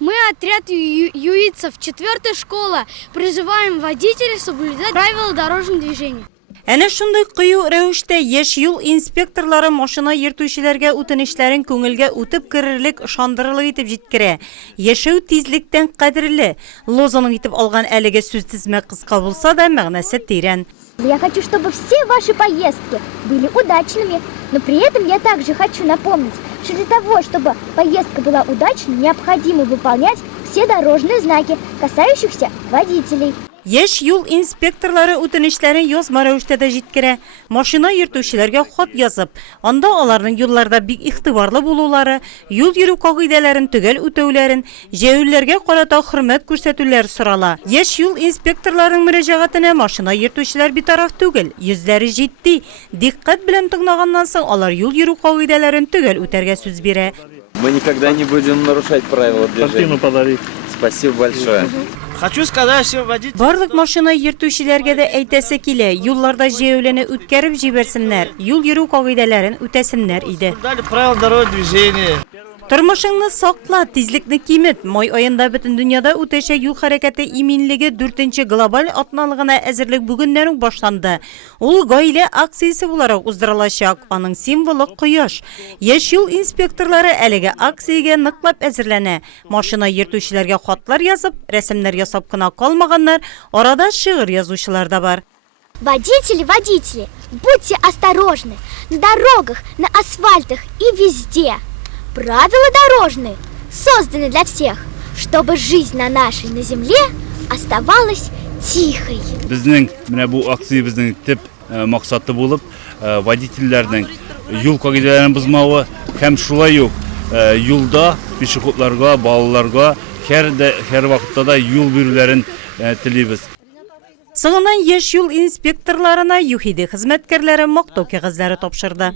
Мы, отряд юицев 4-й школы, призываем водителей соблюдать правила дорожного движения. Әнә шундый кыю рәвештә яшь юл инспекторлары машина йөртүчеләргә үтенечләрен күңелгә үтеп керерлек ышандырырлык итеп җиткерә. Яшәү тизлектән кадерле. Лозунг итеп алган әлеге сүз тизмә кыска булса да мәгънәсе тирән. Я хочу, чтобы все ваши поездки были удачными, но при этом я также хочу напомнить, что для того, чтобы поездка была удачной, необходимо выполнять все дорожные знаки, касающихся водителей. Яшь юл инспекторлары үтенечләрен язма рәвештә дә җиткерә. Машина йөртүчеләргә хат язып, анда аларның юлларда бик игътибарлы булулары, юл йөрү кагыйдәләрен төгәл үтәүләрен, җәяүләргә карата хөрмәт күрсәтүләр сорала. Яшь юл инспекторларының мөрәҗәгатенә машина йөртүчеләр битараф түгел, йөзләре җитди. Диккать белән тыңлаганнан соң алар юл йөрү кагыйдәләрен төгәл үтәргә сүз бирә. Мы никогда не будем нарушать правила движения. Картину подарить. Спасибо большое. Хочу сказать всем водителям. Барлык машина йөртүчеләргә дә әйтәсе килә, юлларда җәяүлене үткәреп җибәрсеннәр, юл йөрү кагыйдәләрен үтәсеннәр иде. Дали правила дорожного движения. Тормышыңны сакла, тизлекне кимет. Май аенда бөтен дөньяда үтәчәк юл хәрәкәте иминлеге 4-нче глобаль атналыгына әзерлек бүгеннән үк башланды. Ул гаилә акциясе буларак уздырылачак. Аның символы кояш. Яшь юл инспекторлары әлеге акциягә ныклап әзерләнә. Машина йөртүчеләргә хатлар язып, рәсемнәр ясап кына калмаганнар, арада шигырь язучылар да бар. Водители, будьте осторожны на дорогах, на асфальтах и везде. Правила дорожные созданы для всех, чтобы жизнь на нашей на земле оставалась тихой. Безнең менә бу акция безнең төп максаты булып, водительләрнең юл кагыйдәләрен бозмавы һәм шулай ук юлда пешеходларга, балаларга һәр вакытта да юл бирүләрен телибез. Соңыннан яшь юл инспекторларына ЮХИД хезмәткәрләре мактау кәгазьләре тапшырды.